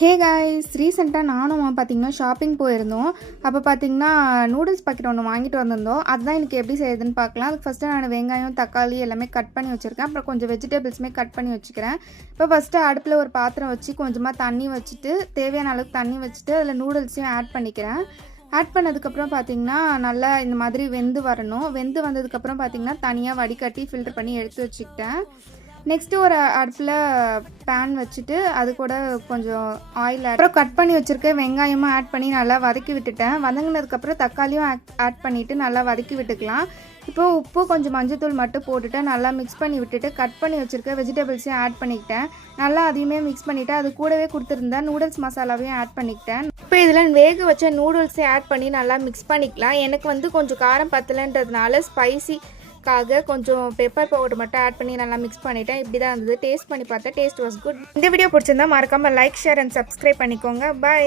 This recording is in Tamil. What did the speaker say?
ஹே காய்ஸ், ரீசெண்டாக நானும் பார்த்தீங்கன்னா ஷாப்பிங் போயிருந்தோம். அப்போ பார்த்தீங்கன்னா நூடுல்ஸ் பாக்கெட் ஒன்று வாங்கிட்டு வந்திருந்தோம். அதுதான் எனக்கு எப்படி செய்யுதுன்னு பார்க்கலாம். அதுக்கு ஃபஸ்ட்டு நான் வெங்காயம், தக்காளி எல்லாமே கட் பண்ணி வச்சுருக்கேன். அப்புறம் கொஞ்சம் வெஜிடபிள்ஸுமே கட் பண்ணி வச்சுக்கிறேன். இப்போ ஃபஸ்ட்டு அடுப்பில் ஒரு பாத்திரம் வச்சு கொஞ்சமாக தண்ணி வச்சுட்டு, தேவையான அளவுக்கு தண்ணி வச்சுட்டு அதில் நூடுல்ஸையும் ஆட் பண்ணிக்கிறேன். ஆட் பண்ணதுக்கப்புறம் பார்த்திங்கன்னா நல்லா இந்த மாதிரி வெந்து வரணும். வெந்து வந்ததுக்கப்புறம் பார்த்திங்கன்னா தனியாக வடிகட்டி ஃபில்டர் பண்ணி எடுத்து வச்சுக்கிட்டேன். நெக்ஸ்ட்டு ஒரு அடுப்பில் பேன் வச்சுட்டு அது கூட கொஞ்சம் ஆயில் அப்புறம் கட் பண்ணி வச்சுருக்க வெங்காயமும் ஆட் பண்ணி நல்லா வதக்கி விட்டுட்டேன். வதங்கினதுக்கப்புறம் தக்காளியும் ஆட் பண்ணிவிட்டு நல்லா வதக்கி விட்டுக்கலாம். இப்போது உப்பு கொஞ்சம் மஞ்சத்தூள் மட்டும் போட்டுட்டு நல்லா மிக்ஸ் பண்ணி விட்டுட்டு கட் பண்ணி வச்சுருக்க வெஜிடபிள்ஸையும் ஆட் பண்ணிக்கிட்டேன். நல்லா அதையுமே மிக்ஸ் பண்ணிவிட்டு அது கூடவே கொடுத்துருந்தேன் நூடுல்ஸ் மசாலாவையும் ஆட் பண்ணிக்கிட்டேன். இப்போ இதில் வேக வச்ச நூடுல்ஸையும் ஆட் பண்ணி நல்லா மிக்ஸ் பண்ணிக்கலாம். எனக்கு கொஞ்சம் காரம் பத்தலைன்றதுனால ஸ்பைசிக்காக கொஞ்சம் பெப்பர் பவுடர் மட்டும் ஆட் பண்ணி நல்லா மிக்ஸ் பண்ணிட்டேன். இப்படி தான் இருந்தது. டேஸ்ட் பண்ணி பார்த்தேன். Taste was good. இந்த வீடியோ பிடிச்சிருந்தா மறக்காமல் லைக், ஷேர் அண்ட் சப்ஸ்கிரைப் பண்ணிக்கோங்க. பை.